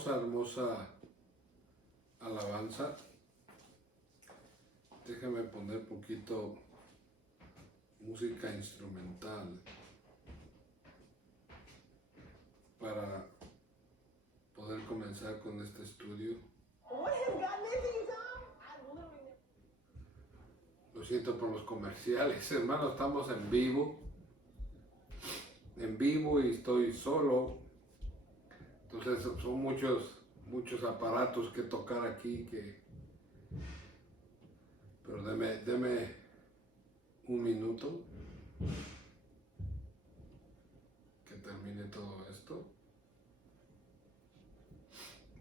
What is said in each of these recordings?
hermosa, hermosa alabanza. Déjame poner poquito música instrumental para poder comenzar con este estudio. Lo siento por los comerciales, hermano, estamos en vivo y estoy solo, entonces son muchos aparatos que tocar aquí, pero deme un minuto que termine todo esto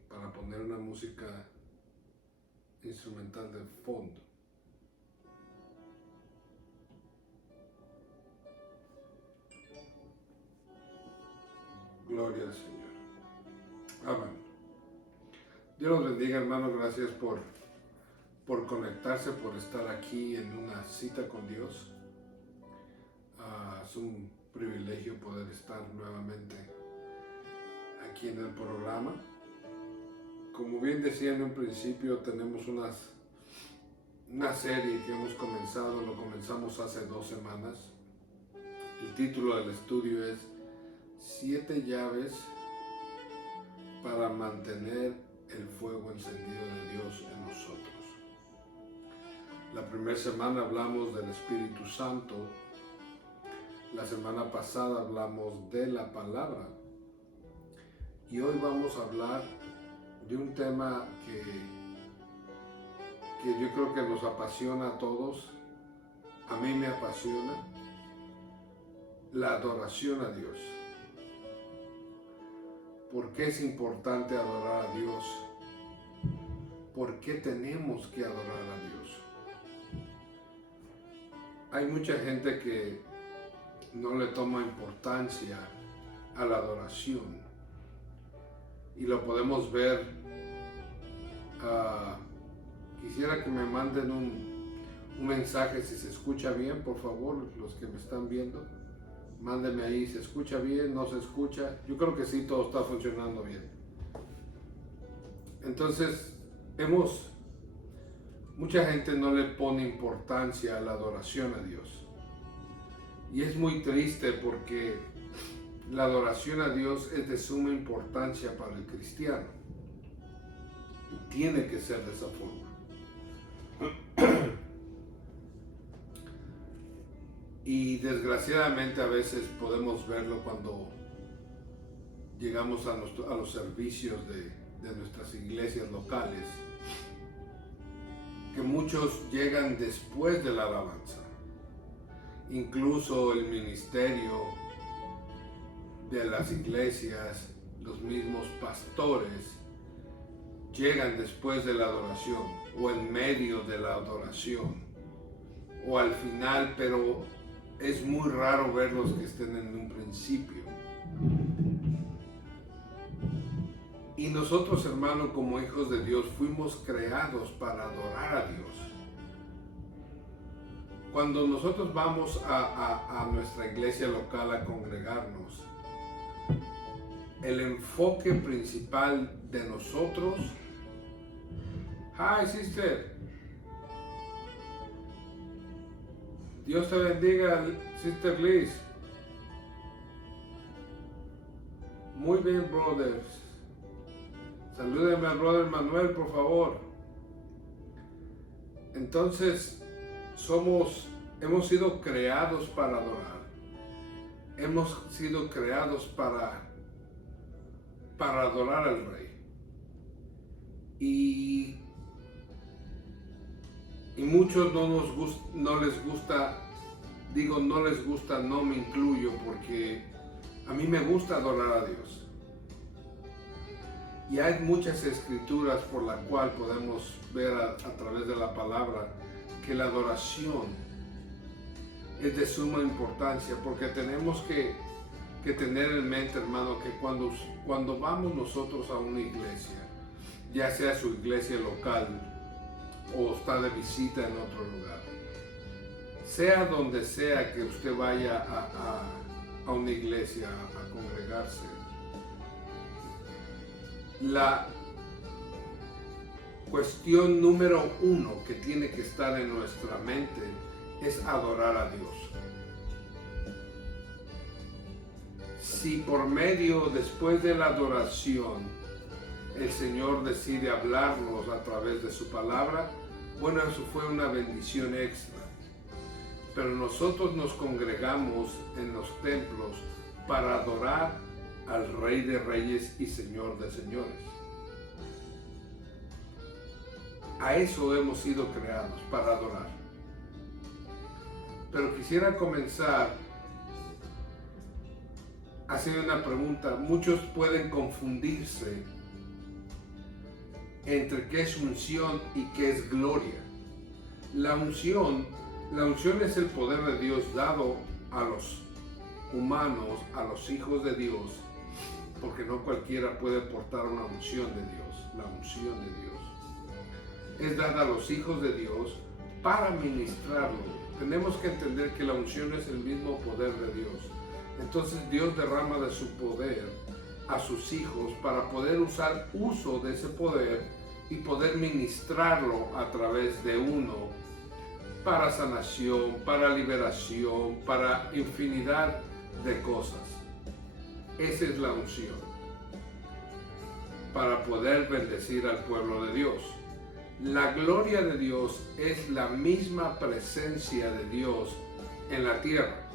para poner una música instrumental de fondo. Gloria al Señor. Amén. Dios los bendiga, hermano. Gracias por conectarse, por estar aquí en una cita con Dios. Es un privilegio poder estar nuevamente aquí en el programa. Como bien decía en un principio, tenemos una serie que hemos comenzado, lo comenzamos hace 2 semanas. El título del estudio es 7 llaves para mantener el fuego encendido de Dios en nosotros. La primera semana hablamos del Espíritu Santo. La semana pasada hablamos de la palabra. Y hoy vamos a hablar de un tema que yo creo que nos apasiona a todos. A mí me apasiona. La adoración a Dios. ¿Por qué es importante adorar a Dios? ¿Por qué tenemos que adorar a Dios? Hay mucha gente que no le toma importancia a la adoración y lo podemos ver. Quisiera que me manden un mensaje si se escucha bien, por favor, los que me están viendo. Mándenme ahí, ¿se escucha bien? ¿No se escucha? Yo creo que sí, todo está funcionando bien. Entonces, mucha gente no le pone importancia a la adoración a Dios. Y es muy triste porque la adoración a Dios es de suma importancia para el cristiano. Y tiene que ser de esa forma. Y desgraciadamente a veces podemos verlo cuando llegamos a los servicios de nuestras iglesias locales, que muchos llegan después de la alabanza. Incluso el ministerio de las iglesias, los mismos pastores, llegan después de la adoración o en medio de la adoración o al final, pero es muy raro verlos que estén en un principio. Y nosotros, hermanos, como hijos de Dios, fuimos creados para adorar a Dios. Cuando nosotros vamos a nuestra iglesia local a congregarnos, el enfoque principal de nosotros... Hi, sister. Dios te bendiga, Sister Liz. Muy bien, brothers. Salúdenme al brother Manuel, por favor. Entonces, hemos sido creados para adorar. Hemos sido creados para adorar al Rey. Y muchos no les gusta, no me incluyo, porque a mí me gusta adorar a Dios. Y hay muchas escrituras por las cuales podemos ver a través de la palabra que la adoración es de suma importancia, porque tenemos que tener en mente, hermano, que cuando vamos nosotros a una iglesia, ya sea su iglesia local o está de visita en otro lugar, sea donde sea que usted vaya a una iglesia a congregarse, La cuestión número uno que tiene que estar en nuestra mente es adorar a Dios. Si por medio, después de la adoración, el Señor decide hablarnos a través de su palabra, bueno, eso fue una bendición extra. Pero nosotros nos congregamos en los templos para adorar al Rey de Reyes y Señor de Señores. A eso hemos sido creados, para adorar. Pero quisiera comenzar haciendo una pregunta. Muchos pueden confundirse entre qué es unción y qué es gloria. La unción es el poder de Dios dado a los humanos, a los hijos de Dios, porque no cualquiera puede portar una unción de Dios. La unción de Dios es dada a los hijos de Dios para ministrarlo. Tenemos que entender que la unción es el mismo poder de Dios. Entonces Dios derrama de su poder a sus hijos para poder usar uso de ese poder y poder ministrarlo a través de uno para sanación, para liberación, para infinidad de cosas. Esa es la unción, para poder bendecir al pueblo de Dios. La gloria de Dios es la misma presencia de Dios en la tierra.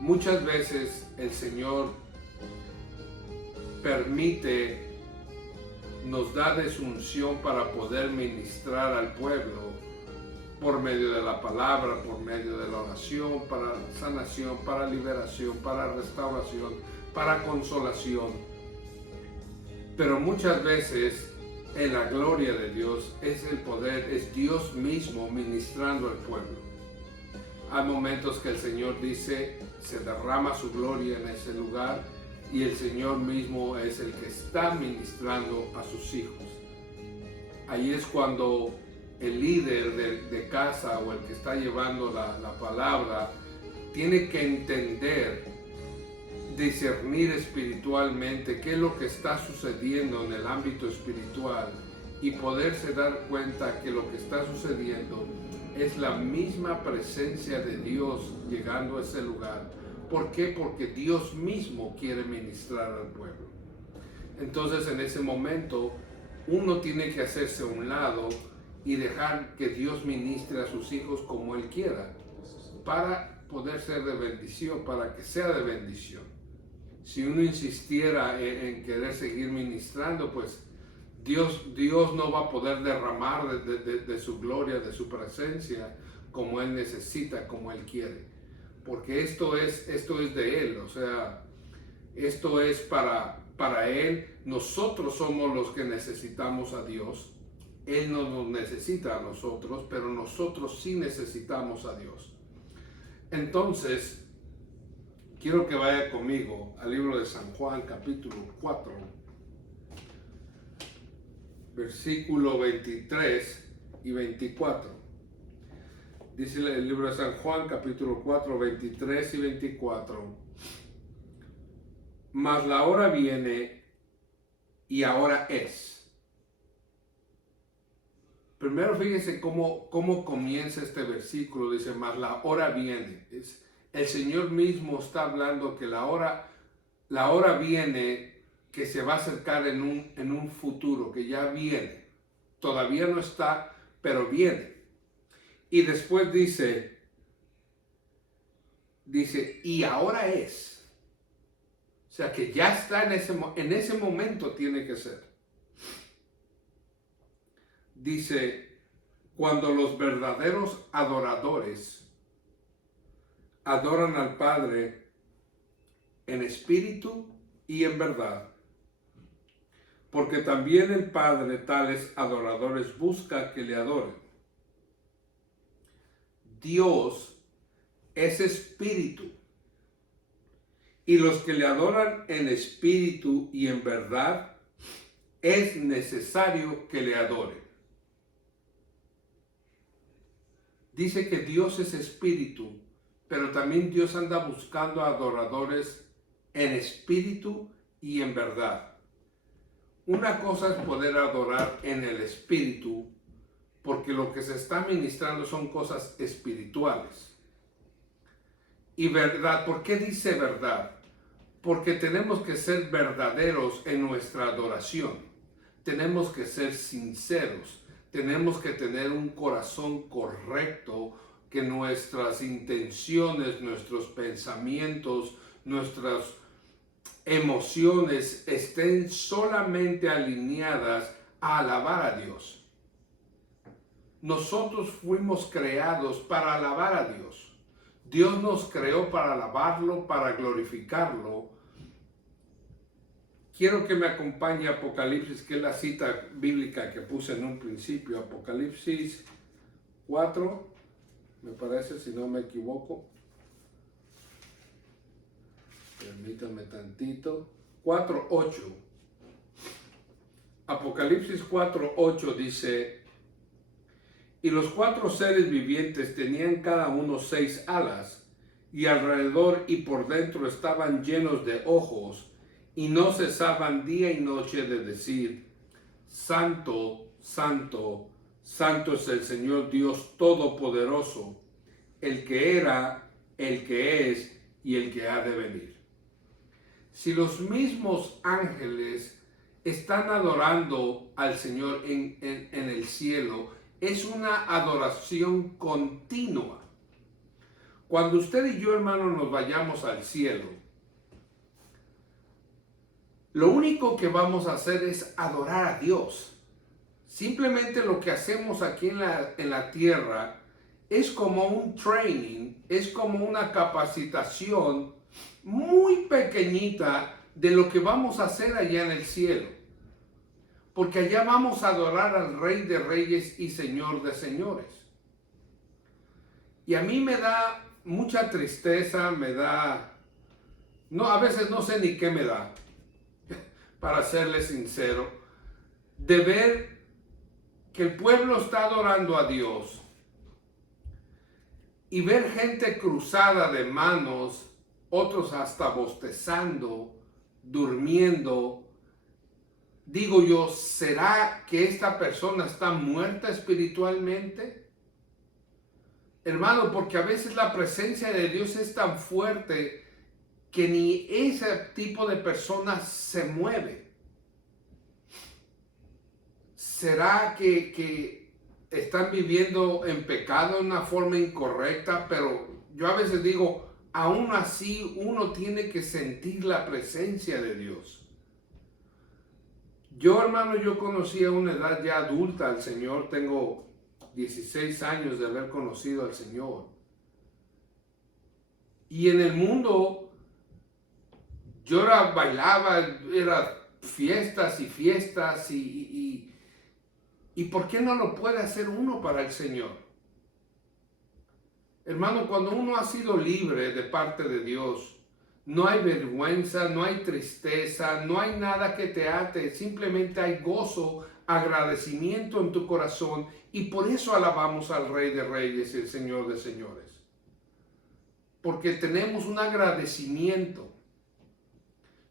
Muchas veces el Señor nos da de su unción para poder ministrar al pueblo por medio de la palabra, por medio de la oración, para sanación, para liberación, para restauración, para consolación. Pero muchas veces en la gloria de Dios es el poder, es Dios mismo ministrando al pueblo. Hay momentos que el Señor dice, se derrama su gloria en ese lugar y el Señor mismo es el que está ministrando a sus hijos. Ahí es cuando el líder de casa o el que está llevando la palabra tiene que entender, discernir espiritualmente qué es lo que está sucediendo en el ámbito espiritual y poderse dar cuenta que lo que está sucediendo es la misma presencia de Dios llegando a ese lugar. ¿Por qué? Porque Dios mismo quiere ministrar al pueblo. Entonces en ese momento uno tiene que hacerse a un lado y dejar que Dios ministre a sus hijos como Él quiera, para poder ser de bendición, para que sea de bendición. Si uno insistiera en querer seguir ministrando, pues Dios no va a poder derramar de su gloria, de su presencia, como Él necesita, como Él quiere. Porque esto es de Él, o sea, esto es para Él. Nosotros somos los que necesitamos a Dios. Él no nos necesita a nosotros, pero nosotros sí necesitamos a Dios. Entonces, quiero que vaya conmigo al libro de San Juan, capítulo 4, versículo 23 y 24. Dice el libro de San Juan, capítulo 4, 23 y 24. Mas la hora viene y ahora es. Primero fíjense cómo comienza este versículo. Dice, mas la hora viene. El Señor mismo está hablando que la hora viene, que se va a acercar en un futuro, que ya viene. Todavía no está, pero viene. Y después dice, y ahora es. O sea que ya está en ese momento tiene que ser. Dice, cuando los verdaderos adoradores adoran al Padre en espíritu y en verdad, porque también el Padre tales adoradores busca que le adoren. Dios es espíritu, y los que le adoran en espíritu y en verdad, es necesario que le adoren. Dice que Dios es espíritu, pero también Dios anda buscando adoradores en espíritu y en verdad. Una cosa es poder adorar en el espíritu, porque lo que se está ministrando son cosas espirituales. Y verdad, ¿por qué dice verdad? Porque tenemos que ser verdaderos en nuestra adoración. Tenemos que ser sinceros. Tenemos que tener un corazón correcto, que nuestras intenciones, nuestros pensamientos, nuestras emociones estén solamente alineadas a alabar a Dios. Nosotros fuimos creados para alabar a Dios. Dios nos creó para alabarlo, para glorificarlo. Quiero que me acompañe a Apocalipsis, que es la cita bíblica que puse en un principio. Apocalipsis 4, me parece, si no me equivoco. Permítanme tantito. 4:8. Apocalipsis 4:8 dice: y los 4 seres vivientes tenían cada uno 6 alas, y alrededor y por dentro estaban llenos de ojos, y no cesaban día y noche de decir: Santo, Santo, Santo es el Señor Dios Todopoderoso, el que era, el que es y el que ha de venir. Si los mismos ángeles están adorando al Señor en el cielo, es una adoración continua. Cuando usted y yo, hermano, nos vayamos al cielo, lo único que vamos a hacer es adorar a Dios. Simplemente lo que hacemos aquí en la tierra es como un training, es como una capacitación muy pequeñita de lo que vamos a hacer allá en el cielo. Porque allá vamos a adorar al Rey de Reyes y Señor de Señores. Y a mí me da mucha tristeza, a veces no sé ni qué me da, para serle sincero, de ver que el pueblo está adorando a Dios y ver gente cruzada de manos, otros hasta bostezando, durmiendo. Digo yo, ¿será que esta persona está muerta espiritualmente? Hermano, porque a veces la presencia de Dios es tan fuerte que ni ese tipo de personas se mueve. ¿Será que están viviendo en pecado de una forma incorrecta? Pero yo a veces digo, aún así uno tiene que sentir la presencia de Dios. Yo, hermano, yo conocí a una edad ya adulta al Señor. Tengo 16 años de haber conocido al Señor. Y en el mundo, yo bailaba, era fiestas y fiestas. ¿Y por qué no lo puede hacer uno para el Señor? Hermano, cuando uno ha sido libre de parte de Dios, no hay vergüenza, no hay tristeza, no hay nada que te ate, simplemente hay gozo, agradecimiento en tu corazón, y por eso alabamos al Rey de Reyes y el Señor de Señores. Porque tenemos un agradecimiento.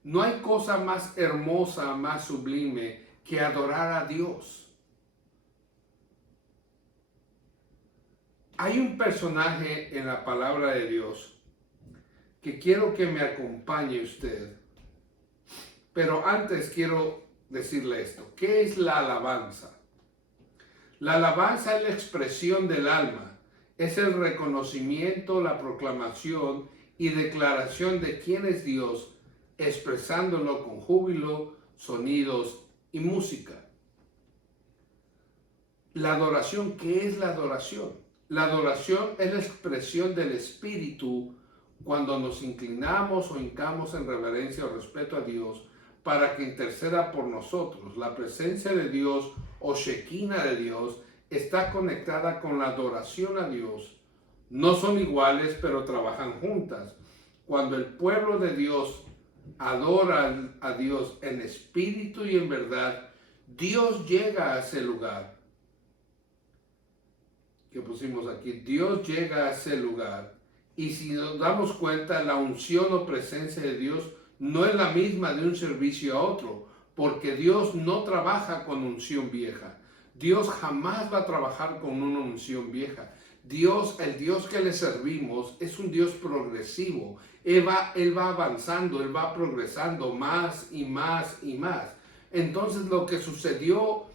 No hay cosa más hermosa, más sublime que adorar a Dios. Hay un personaje en la palabra de Dios que quiero que me acompañe usted. Pero antes quiero decirle esto. ¿Qué es la alabanza? La alabanza es la expresión del alma. Es el reconocimiento, la proclamación y declaración de quién es Dios, expresándolo con júbilo, sonidos y música. La adoración, ¿qué es la adoración? La adoración es la expresión del Espíritu cuando nos inclinamos o hincamos en reverencia o respeto a Dios para que interceda por nosotros. La presencia de Dios o Shekinah de Dios está conectada con la adoración a Dios. No son iguales, pero trabajan juntas. Cuando el pueblo de Dios adora a Dios en espíritu y en verdad, Dios llega a ese lugar. Que pusimos aquí, Dios llega a ese lugar. Y si nos damos cuenta, la unción o presencia de Dios no es la misma de un servicio a otro, porque Dios no trabaja con unción vieja. Dios jamás va a trabajar con una unción vieja. Dios, el Dios que le servimos, es un Dios progresivo. Él va avanzando, Él va progresando más y más y más. Entonces lo que sucedió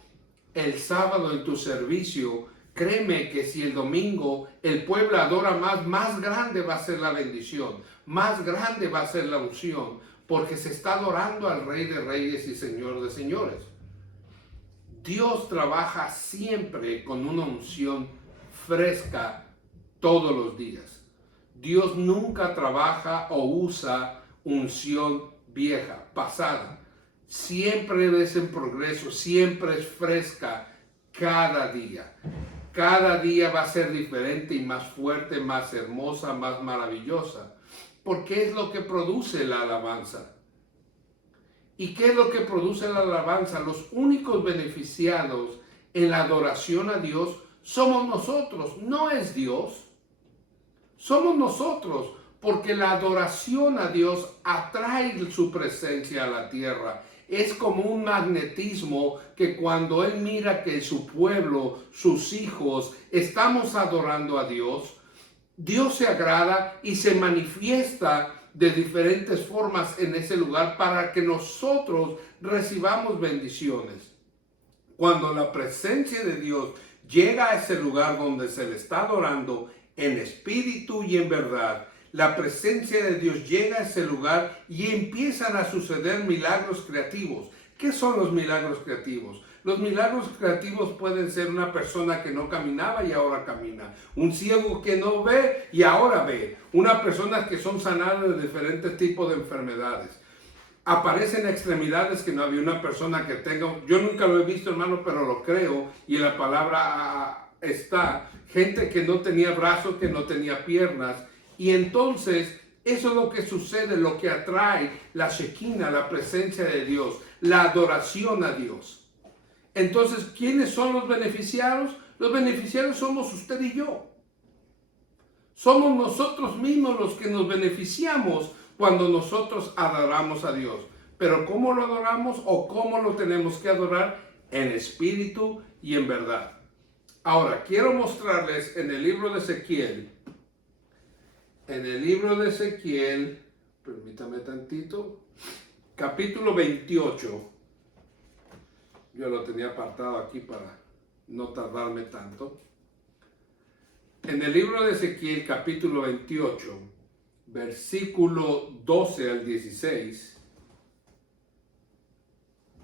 el sábado en tu servicio, créeme que si el domingo el pueblo adora más grande va a ser la bendición, más grande va a ser la unción, porque se está adorando al Rey de Reyes y Señor de Señores. Dios trabaja siempre con una unción fresca todos los días. Dios nunca trabaja o usa unción vieja, pasada. Siempre es en progreso, siempre es fresca cada día. Cada día va a ser diferente y más fuerte, más hermosa, más maravillosa. Porque es lo que produce la alabanza. ¿Y qué es lo que produce la alabanza? Los únicos beneficiados en la adoración a Dios somos nosotros, no es Dios. Somos nosotros, porque la adoración a Dios atrae su presencia a la tierra. Es como un magnetismo que cuando Él mira que su pueblo, sus hijos, estamos adorando a Dios, Dios se agrada y se manifiesta de diferentes formas en ese lugar para que nosotros recibamos bendiciones. Cuando la presencia de Dios llega a ese lugar donde se le está adorando en espíritu y en verdad, la presencia de Dios llega a ese lugar y empiezan a suceder milagros creativos. ¿Qué son los milagros creativos? Los milagros creativos pueden ser una persona que no caminaba y ahora camina, un ciego que no ve y ahora ve, una persona que son sanadas de diferentes tipos de enfermedades. Aparecen extremidades que no había una persona que tenga, yo nunca lo he visto, hermano, pero lo creo, y en la palabra está, gente que no tenía brazos, que no tenía piernas, y entonces eso es lo que sucede, lo que atrae la Shekinah, la presencia de Dios, la adoración a Dios. Entonces, ¿quiénes son los beneficiarios? Los beneficiarios somos usted y yo. Somos nosotros mismos los que nos beneficiamos cuando nosotros adoramos a Dios. Pero ¿cómo lo adoramos o cómo lo tenemos que adorar? En espíritu y en verdad. Ahora, quiero mostrarles en el libro de Ezequiel, permítame tantito, capítulo 28, yo lo tenía apartado aquí para no tardarme tanto. En el libro de Ezequiel, capítulo 28, versículo 12 al 16,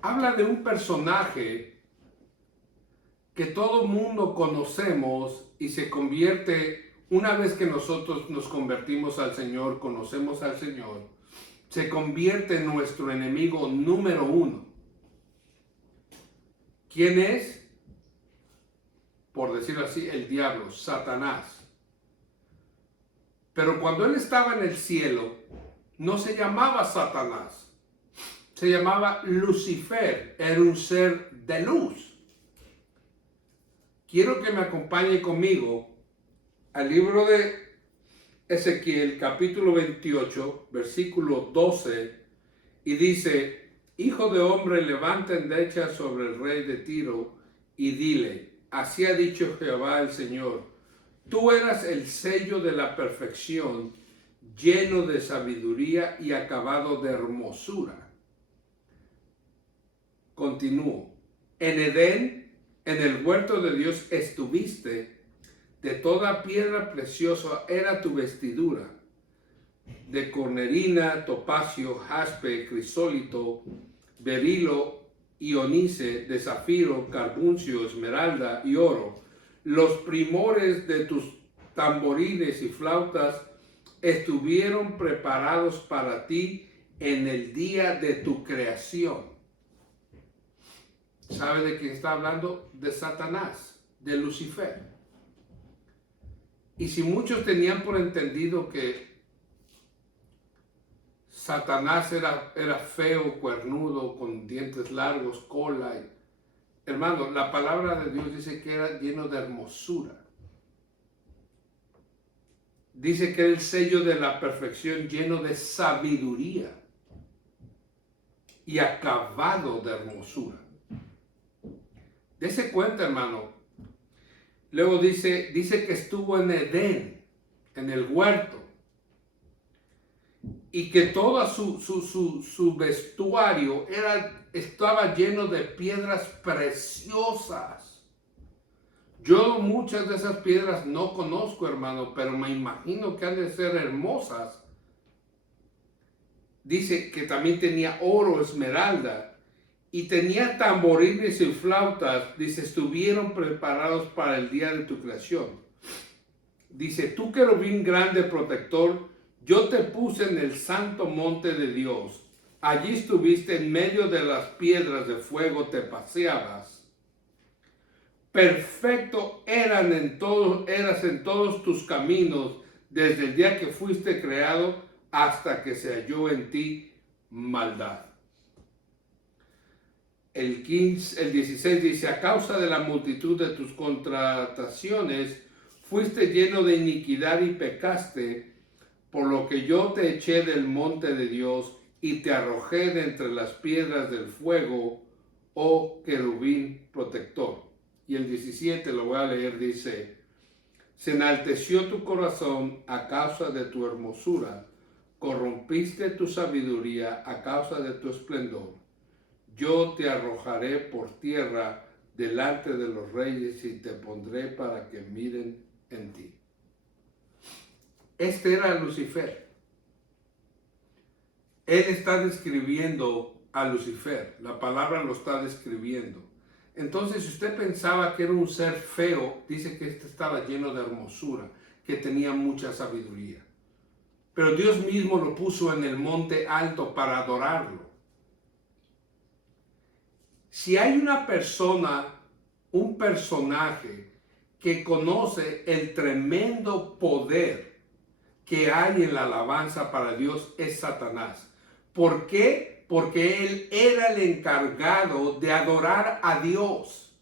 habla de un personaje que todo mundo conocemos y se convierte, una vez que nosotros nos convertimos al Señor, conocemos al Señor, se convierte en nuestro enemigo número uno. ¿Quién es? Por decirlo así, el diablo, Satanás. Pero cuando él estaba en el cielo, no se llamaba Satanás, se llamaba Lucifer, era un ser de luz. Quiero que me acompañe conmigo al libro de Ezequiel, capítulo 28, versículo 12, y dice: Hijo de hombre, levanta endecha sobre el rey de Tiro y dile: así ha dicho Jehová el Señor, tú eras el sello de la perfección, lleno de sabiduría y acabado de hermosura. Continúo. En Edén, en el huerto de Dios estuviste, de toda piedra preciosa era tu vestidura, de cornerina, topacio, jaspe, crisólito, berilo y onice, de zafiro, carbuncio, esmeralda y oro. Los primores de tus tamborines y flautas estuvieron preparados para ti en el día de tu creación. ¿Sabe de quién está hablando? De Satanás, de Lucifer. Y si muchos tenían por entendido que Satanás era feo, cuernudo, con dientes largos, cola. Hermano, la palabra de Dios dice que era lleno de hermosura. Dice que era el sello de la perfección, lleno de sabiduría. y acabado de hermosura. Dese cuenta, hermano. Luego dice que estuvo en Edén, en el huerto, y que todo su vestuario estaba lleno de piedras preciosas. Yo muchas de esas piedras no conozco, hermano, pero me imagino que han de ser hermosas. Dice que también tenía oro, esmeralda, y tenía tamborines y flautas. Dice, estuvieron preparados para el día de tu creación. Dice, tú querubín grande protector, yo te puse en el santo monte de Dios. Allí estuviste en medio de las piedras de fuego, te paseabas. Perfecto eras en todos tus caminos, desde el día que fuiste creado hasta que se halló en ti maldad. El 16 dice, a causa de la multitud de tus contrataciones, fuiste lleno de iniquidad y pecaste, por lo que yo te eché del monte de Dios y te arrojé de entre las piedras del fuego, oh querubín protector. Y el 17 lo voy a leer, dice, se enalteció tu corazón a causa de tu hermosura, corrompiste tu sabiduría a causa de tu esplendor. Yo te arrojaré por tierra delante de los reyes y te pondré para que miren en ti. Este era Lucifer. Él está describiendo a Lucifer. La palabra lo está describiendo. Entonces, si usted pensaba que era un ser feo, dice que este estaba lleno de hermosura, que tenía mucha sabiduría. Pero Dios mismo lo puso en el monte alto para adorarlo. Si hay una persona, un personaje que conoce el tremendo poder que hay en la alabanza para Dios, es Satanás. ¿Por qué? Porque él era el encargado de adorar a Dios.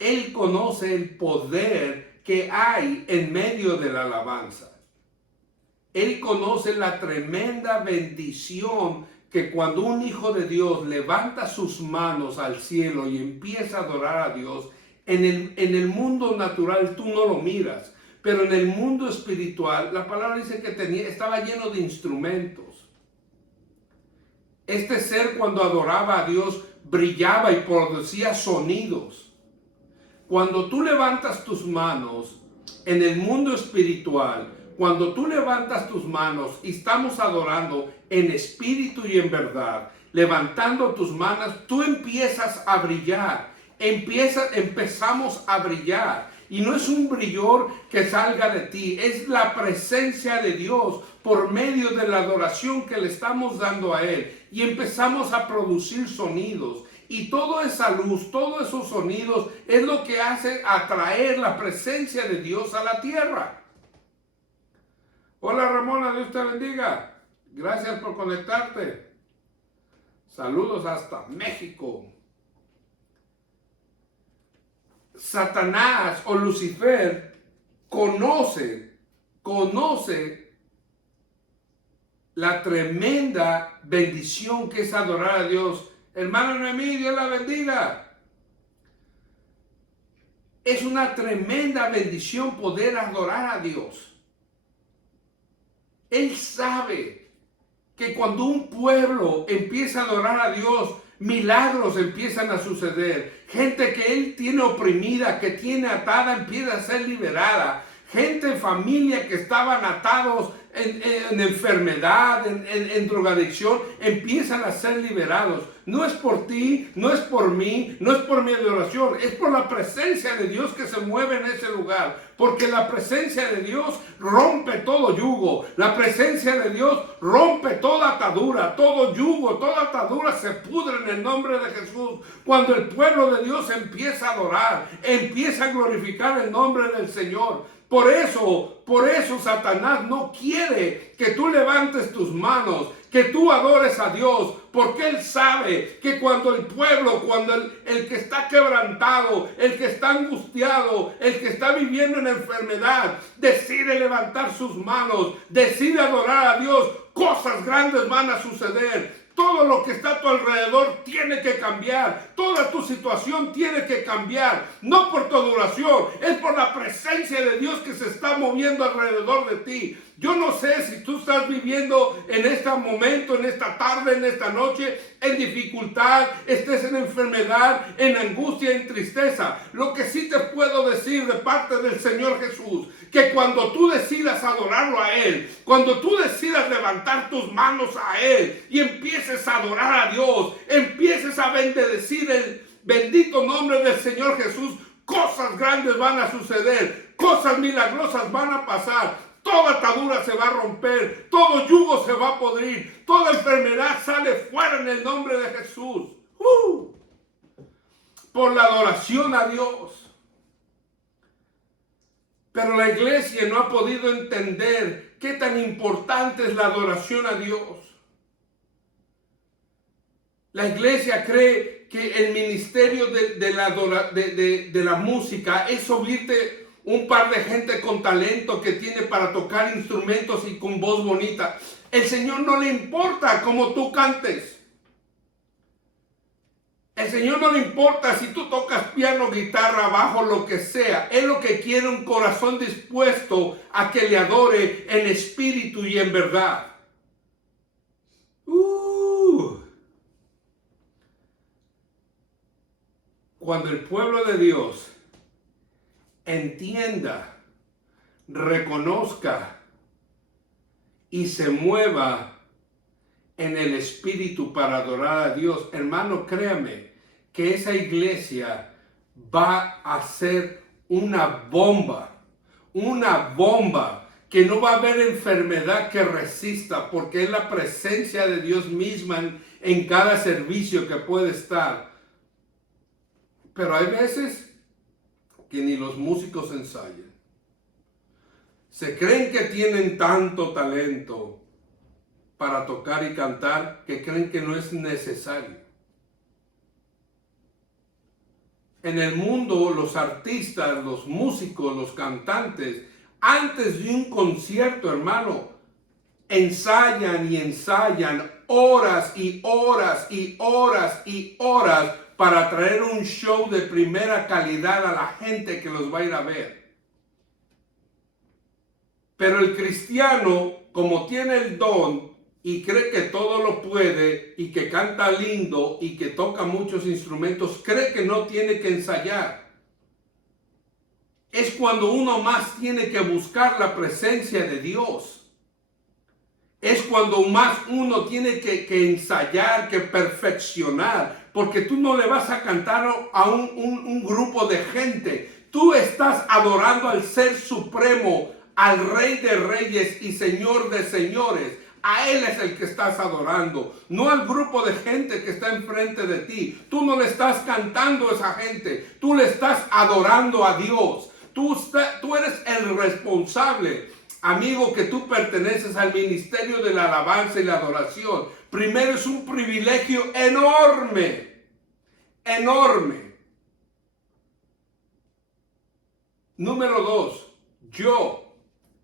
Él conoce el poder que hay en medio de la alabanza. Él conoce la tremenda bendición que cuando un hijo de Dios levanta sus manos al cielo y empieza a adorar a Dios, en el mundo natural tú no lo miras, pero en el mundo espiritual la palabra dice que estaba lleno de instrumentos. Este ser cuando adoraba a Dios brillaba y producía sonidos. Cuando tú levantas tus manos en el mundo espiritual, cuando tú levantas tus manos y estamos adorando en espíritu y en verdad, levantando tus manos, tú empiezas a brillar, empezamos a brillar. Y no es un brillor que salga de ti, es la presencia de Dios por medio de la adoración que le estamos dando a Él. Y empezamos a producir sonidos. Y toda esa luz, todos esos sonidos es lo que hace atraer la presencia de Dios a la tierra. Hola Ramona, Dios te bendiga. Gracias por conectarte. Saludos hasta México. Satanás o Lucifer conoce la tremenda bendición que es adorar a Dios. Hermano Noemí, Dios la bendiga. Es una tremenda bendición poder adorar a Dios. Él sabe que cuando un pueblo empieza a adorar a Dios, milagros empiezan a suceder. Gente que él tiene oprimida, que tiene atada, empieza a ser liberada. Gente, familia que estaban atados en enfermedad, en drogadicción, empiezan a ser liberados. No es por ti, no es por mí, no es por mi adoración, es por la presencia de Dios que se mueve en ese lugar. Porque la presencia de Dios rompe todo yugo. La presencia de Dios rompe toda atadura, todo yugo, toda atadura se pudre en el nombre de Jesús. Cuando el pueblo de Dios empieza a adorar, empieza a glorificar el nombre del Señor. Por eso Satanás no quiere que tú levantes tus manos, que tú adores a Dios, porque él sabe que cuando el pueblo, cuando el que está quebrantado, el que está angustiado, el que está viviendo en enfermedad, decide levantar sus manos, decide adorar a Dios, cosas grandes van a suceder. Todo lo que está a tu alrededor tiene que cambiar. Toda tu situación tiene que cambiar. No por tu adoración, es por la presencia de Dios que se está moviendo alrededor de ti. Yo no sé si tú estás viviendo en este momento, en esta tarde, en esta noche, en dificultad, estés en enfermedad, en angustia, en tristeza. Lo que sí te puedo decir de parte del Señor Jesús, que cuando tú decidas adorarlo a Él, cuando tú decidas levantar tus manos a Él y empieces a adorar a Dios, empieces a bendecir el bendito nombre del Señor Jesús, cosas grandes van a suceder, cosas milagrosas van a pasar. Toda atadura se va a romper, todo yugo se va a podrir, toda enfermedad sale fuera en el nombre de Jesús. Por la adoración a Dios. Pero la iglesia no ha podido entender qué tan importante es la adoración a Dios. La iglesia cree que el ministerio de la música es subirte un par de gente con talento que tiene para tocar instrumentos y con voz bonita. El Señor no le importa cómo tú cantes. El Señor no le importa si tú tocas piano, guitarra, bajo, lo que sea. Él lo que quiere es un corazón dispuesto a que le adore en espíritu y en verdad. Cuando el pueblo de Dios entienda, reconozca y se mueva en el espíritu para adorar a Dios, hermano, créame que esa iglesia va a ser una bomba que no va a haber enfermedad que resista, porque es la presencia de Dios misma en cada servicio que puede estar. Pero hay veces que ni los músicos ensayan. Se creen que tienen tanto talento para tocar y cantar que creen que no es necesario. En el mundo, los artistas, los músicos, los cantantes, antes de un concierto, hermano, ensayan y ensayan horas y horas y horas y horas para traer un show de primera calidad a la gente que los va a ir a ver. Pero el cristiano, como tiene el don y cree que todo lo puede y que canta lindo y que toca muchos instrumentos, cree que no tiene que ensayar. Es cuando uno más tiene que buscar la presencia de Dios. Es cuando más uno tiene que ensayar, que perfeccionar, porque tú no le vas a cantar a un grupo de gente. Tú estás adorando al Ser Supremo, al Rey de Reyes y Señor de Señores. A Él es el que estás adorando, no al grupo de gente que está enfrente de ti. Tú no le estás cantando a esa gente, tú le estás adorando a Dios. Tú eres el responsable. Amigo, que tú perteneces al ministerio de la alabanza y la adoración. Primero, es un privilegio enorme, enorme. Número 2,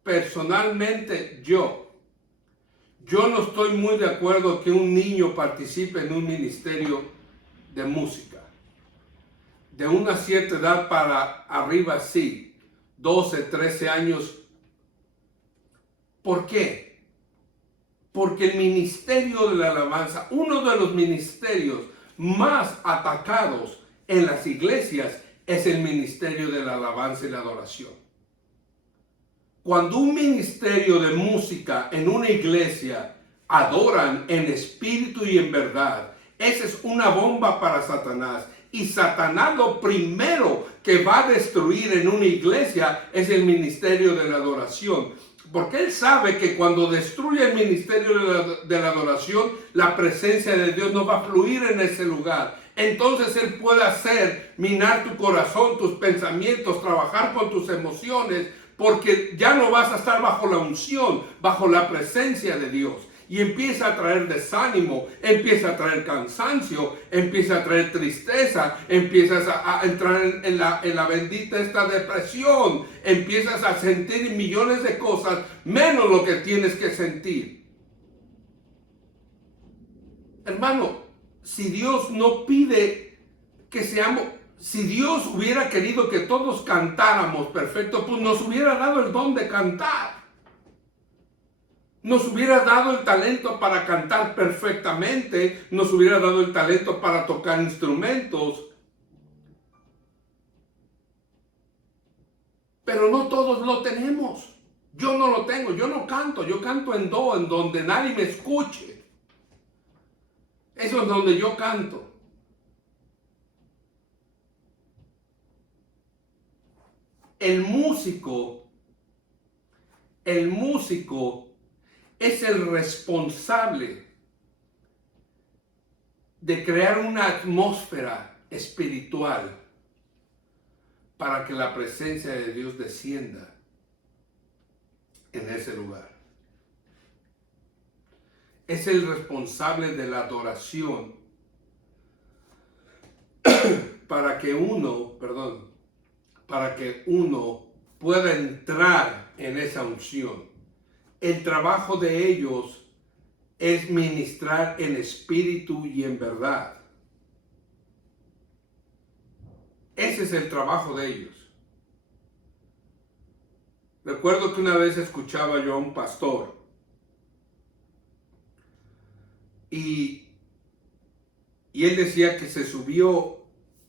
personalmente yo no estoy muy de acuerdo que un niño participe en un ministerio de música. De una cierta edad para arriba, sí, 12, 13 años. ¿Por qué? Porque el ministerio de la alabanza, uno de los ministerios más atacados en las iglesias, es el ministerio de la alabanza y la adoración. Cuando un ministerio de música en una iglesia adoran en espíritu y en verdad, esa es una bomba para Satanás. Y Satanás lo primero que va a destruir en una iglesia es el ministerio de la adoración. Porque él sabe que cuando destruye el ministerio de la adoración, la presencia de Dios no va a fluir en ese lugar. Entonces él puede minar tu corazón, tus pensamientos, trabajar con tus emociones, porque ya no vas a estar bajo la unción, bajo la presencia de Dios. Y empieza a traer desánimo, empieza a traer cansancio, empieza a traer tristeza, empiezas a entrar en la bendita esta depresión, empiezas a sentir millones de cosas menos lo que tienes que sentir. Hermano, si Dios no pide que seamos, si Dios hubiera querido que todos cantáramos perfecto, pues nos hubiera dado el don de cantar. Nos hubiera dado el talento para cantar perfectamente, nos hubiera dado el talento para tocar instrumentos. Pero no todos lo tenemos. Yo no lo tengo, yo no canto, yo canto en do, en donde nadie me escuche. Eso es donde yo canto. El músico es el responsable de crear una atmósfera espiritual para que la presencia de Dios descienda en ese lugar. Es el responsable de la adoración para que uno pueda entrar en esa unción. El trabajo de ellos es ministrar en espíritu y en verdad. Ese es el trabajo de ellos. Recuerdo que una vez escuchaba yo a un pastor y él decía que se subió,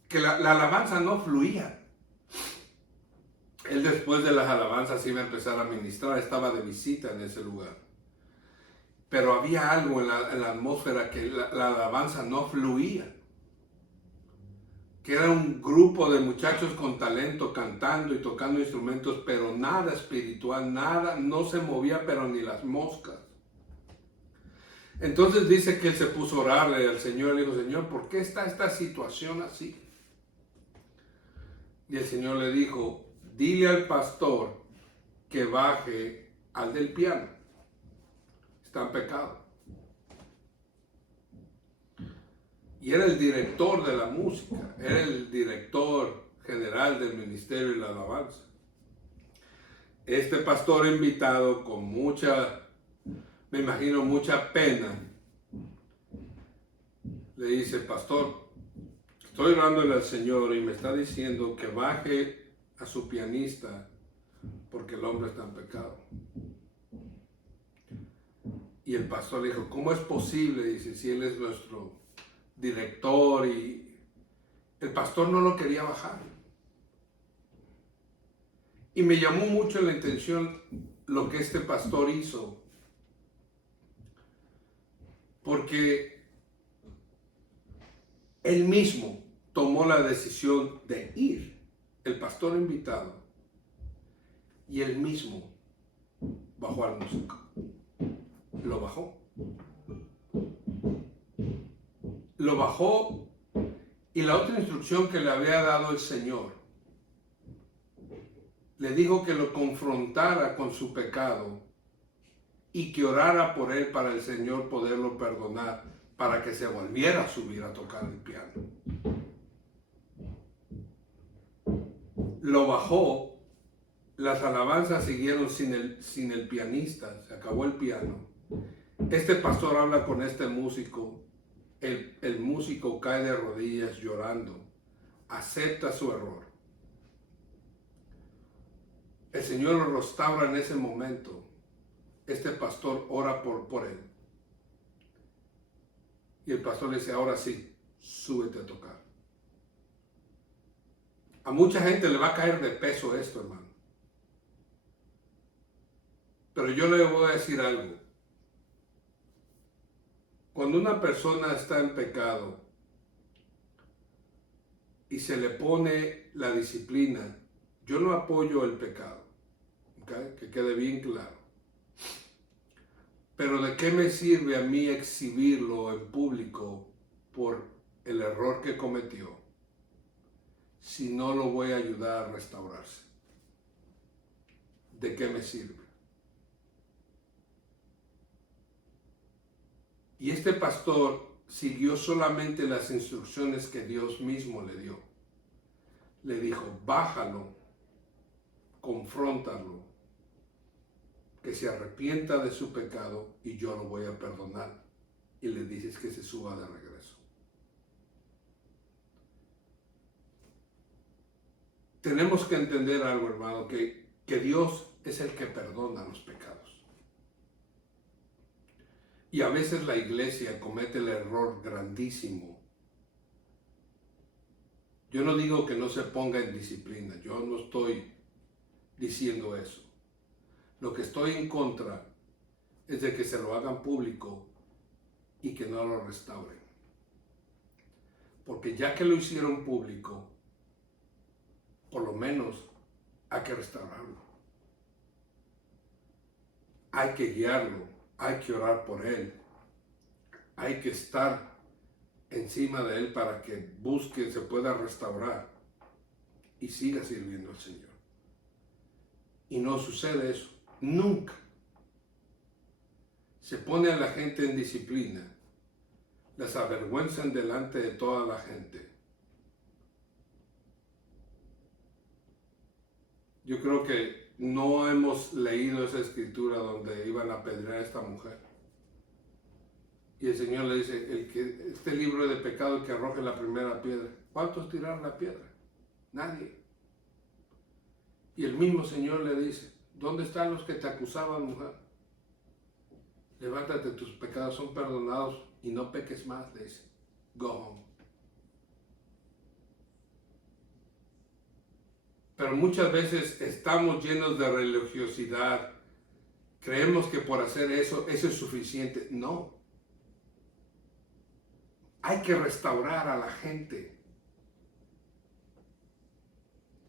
que la alabanza no fluía. Él después de las alabanzas iba a empezar a ministrar, estaba de visita en ese lugar. Pero había algo en la atmósfera que la alabanza no fluía. Que era un grupo de muchachos con talento cantando y tocando instrumentos, pero nada espiritual, nada, no se movía, pero ni las moscas. Entonces dice que él se puso a orarle al Señor, le dijo: Señor, ¿por qué está esta situación así? Y el Señor le dijo: dile al pastor que baje al del piano. Está en pecado. Y era el director de la música, era el director general del ministerio de la alabanza. Este pastor invitado, con mucha, me imagino, mucha pena, le dice: pastor, estoy orándole al Señor y me está diciendo que baje a su pianista porque el hombre está en pecado. Y el pastor le dijo: ¿cómo es posible? Dice, si él es nuestro director. Y el pastor no lo quería bajar. Y me llamó mucho la atención lo que este pastor hizo, porque él mismo tomó la decisión de ir, el pastor invitado, y él mismo bajó al músico. Lo bajó. Lo bajó, y la otra instrucción que le había dado el Señor, le dijo que lo confrontara con su pecado y que orara por él para el Señor poderlo perdonar, para que se volviera a subir a tocar el piano. Lo bajó, las alabanzas siguieron sin el pianista, se acabó el piano. Este pastor habla con este músico, el músico cae de rodillas llorando, acepta su error. El Señor lo restaura en ese momento. Este pastor ora por él. Y el pastor le dice: ahora sí, súbete a tocar. A mucha gente le va a caer de peso esto, hermano. Pero yo le voy a decir algo. Cuando una persona está en pecado y se le pone la disciplina, yo no apoyo el pecado, ¿okay? Que quede bien claro. Pero ¿de qué me sirve a mí exhibirlo en público por el error que cometió si no lo voy a ayudar a restaurarse? ¿De qué me sirve? Y este pastor siguió solamente las instrucciones que Dios mismo le dio. Le dijo: bájalo, confróntalo, que se arrepienta de su pecado y yo lo voy a perdonar. y le dices que se suba de regreso. Tenemos que entender algo, hermano, que Dios es el que perdona los pecados. Y a veces la iglesia comete el error grandísimo. Yo no digo que no se ponga en disciplina, yo no estoy diciendo eso. Lo que estoy en contra es de que se lo hagan público y que no lo restauren. Porque ya que lo hicieron público, por lo menos hay que restaurarlo. Hay que guiarlo, hay que orar por él, hay que estar encima de él para que busque, se pueda restaurar y siga sirviendo al Señor. Y no sucede eso, nunca. Se pone a la gente en disciplina, las avergüenzan delante de toda la gente. Yo creo que no hemos leído esa escritura donde iban a apedrear a esta mujer. Y el Señor le dice, este libro de pecado que arroje la primera piedra. ¿Cuántos tiraron la piedra? Nadie. Y el mismo Señor le dice, ¿dónde están los que te acusaban, mujer? Levántate, tus pecados son perdonados y no peques más, le dice. Go home. Pero muchas veces estamos llenos de religiosidad. Creemos que por hacer eso es suficiente. No. Hay que restaurar a la gente.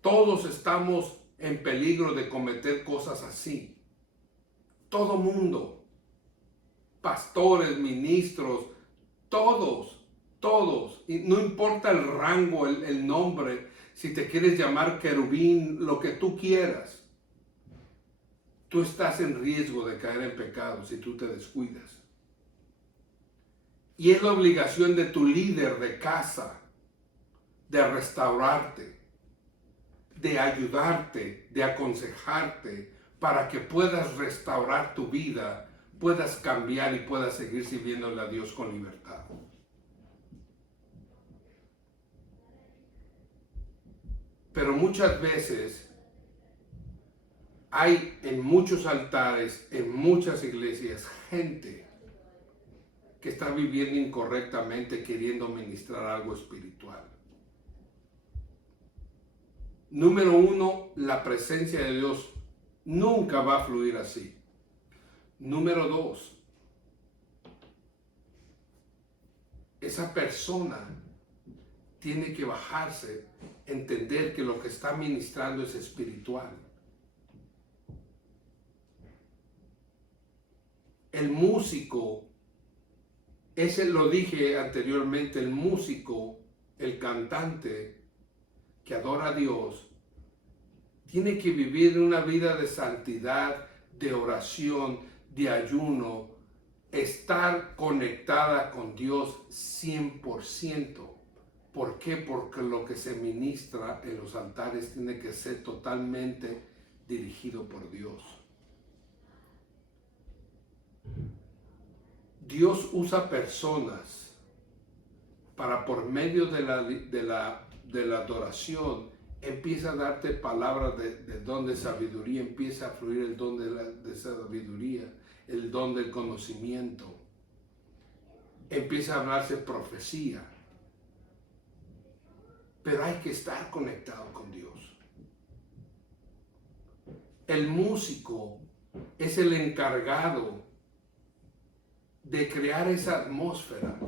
Todos estamos en peligro de cometer cosas así. Todo mundo. Pastores, ministros, todos. Y no importa el rango, el nombre. Si te quieres llamar querubín, lo que tú quieras. Tú estás en riesgo de caer en pecado si tú te descuidas. Y es la obligación de tu líder de casa de restaurarte, de ayudarte, de aconsejarte para que puedas restaurar tu vida, puedas cambiar y puedas seguir sirviéndole a Dios con libertad. Pero muchas veces hay en muchos altares, en muchas iglesias, gente que está viviendo incorrectamente queriendo ministrar algo espiritual. Número uno, la presencia de Dios nunca va a fluir así. Número dos, esa persona tiene que bajarse, entender que lo que está ministrando es espiritual. El músico, ese lo dije anteriormente, el músico, el cantante que adora a Dios, tiene que vivir una vida de santidad, de oración, de ayuno, estar conectada con Dios 100%. ¿Por qué? Porque lo que se ministra en los altares tiene que ser totalmente dirigido por Dios. Dios usa personas para, por medio de la adoración, empieza a darte palabras de don de sabiduría, empieza a fluir el don de sabiduría, el don del conocimiento, empieza a hablarse profecía. Pero hay que estar conectado con Dios. El músico es el encargado de crear esa atmósfera.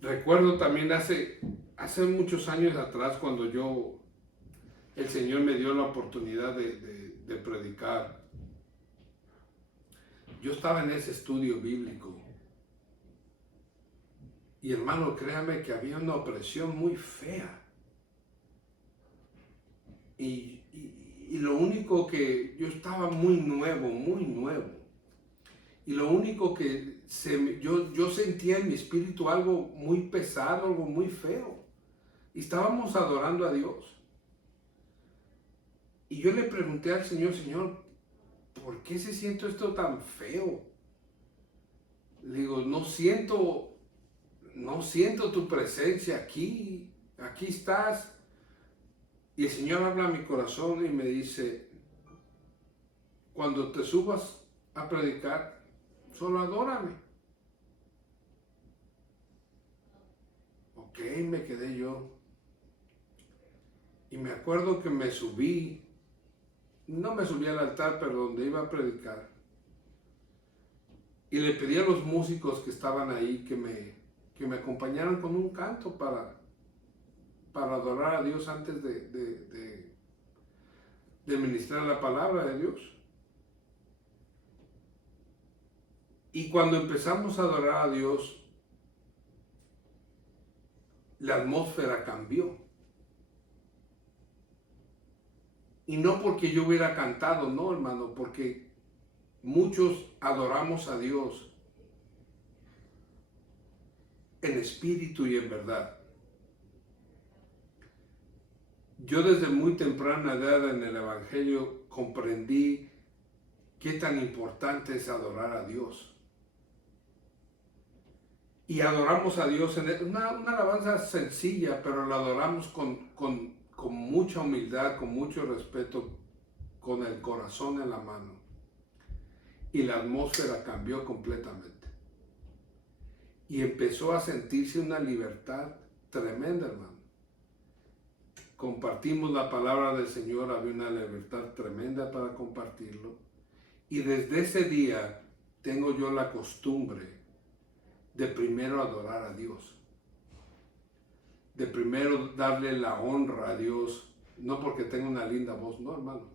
Recuerdo también hace muchos años atrás cuando el Señor me dio la oportunidad de predicar. Yo estaba en ese estudio bíblico. Y hermano, créame que había una opresión muy fea. Y lo único que yo estaba muy nuevo. Y lo único que yo sentía en mi espíritu algo muy pesado, algo muy feo. Y estábamos adorando a Dios. Y yo le pregunté al Señor, ¿por qué se siente esto tan feo? Le digo, no siento tu presencia aquí estás. Y el Señor habla a mi corazón y me dice, cuando te subas a predicar, solo adórame. Ok, me quedé yo. Y me acuerdo que no me subí al altar, pero donde iba a predicar. Y le pedí a los músicos que estaban ahí que me acompañaran con un canto para adorar a Dios antes de ministrar la palabra de Dios. Y cuando empezamos a adorar a Dios, la atmósfera cambió. Y no porque yo hubiera cantado, no, hermano, porque muchos adoramos a Dios en espíritu y en verdad. Yo desde muy temprana edad en el Evangelio comprendí qué tan importante es adorar a Dios. Y adoramos a Dios en una alabanza sencilla, pero la adoramos con mucha humildad, con mucho respeto, con el corazón en la mano. Y la atmósfera cambió completamente. Y empezó a sentirse una libertad tremenda, hermano. Compartimos la palabra del Señor, había una libertad tremenda para compartirlo. Y desde ese día tengo yo la costumbre de primero adorar a Dios. De primero darle la honra a Dios, no porque tenga una linda voz, no, hermano.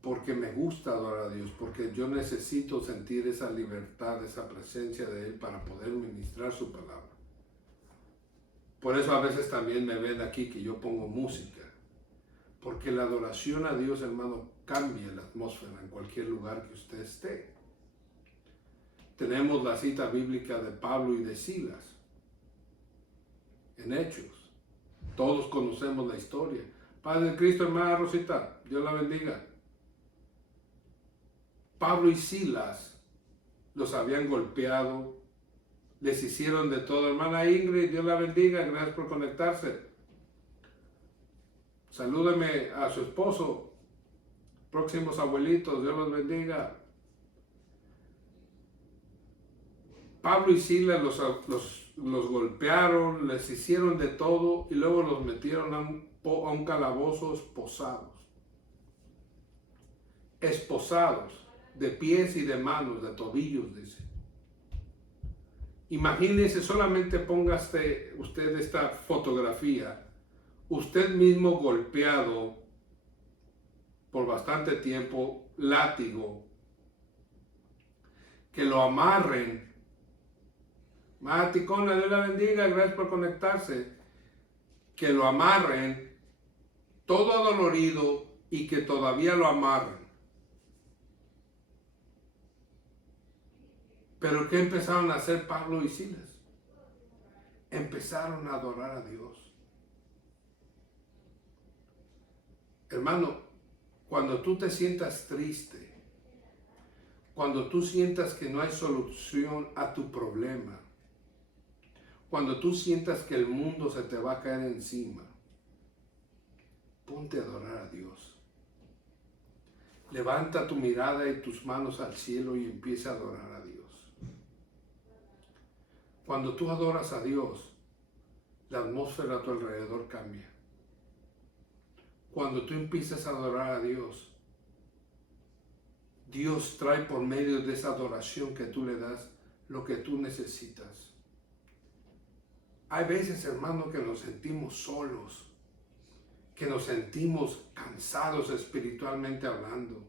Porque me gusta adorar a Dios, porque yo necesito sentir esa libertad, esa presencia de Él para poder ministrar su palabra. Por eso a veces también me ven aquí que yo pongo música, porque la adoración a Dios, hermano, cambia la atmósfera en cualquier lugar que usted esté. Tenemos la cita bíblica de Pablo y de Silas en Hechos. Todos conocemos la historia. Padre de Cristo, hermana Rosita, Dios la bendiga. Pablo y Silas los habían golpeado, les hicieron de todo. Hermana Ingrid, Dios la bendiga, gracias por conectarse. Salúdame a su esposo, próximos abuelitos, Dios los bendiga. Pablo y Silas los golpearon, les hicieron de todo y luego los metieron a un calabozo esposados, de pies y de manos, de tobillos, dice. Imagínese, solamente póngase usted esta fotografía, usted mismo golpeado por bastante tiempo, látigo, que lo amarren. Maticona, Dios la bendiga, gracias por conectarse. Que lo amarren, todo adolorido, y que todavía lo amarren. Pero ¿qué empezaron a hacer Pablo y Silas? Empezaron a adorar a Dios. Hermano, cuando tú te sientas triste, cuando tú sientas que no hay solución a tu problema, cuando tú sientas que el mundo se te va a caer encima, ponte a adorar a Dios. Levanta tu mirada y tus manos al cielo y empieza a adorar a Dios. Cuando tú adoras a Dios, la atmósfera a tu alrededor cambia. Cuando tú empiezas a adorar a Dios, Dios trae por medio de esa adoración que tú le das lo que tú necesitas. Hay veces, hermano, que nos sentimos solos, que nos sentimos cansados espiritualmente hablando.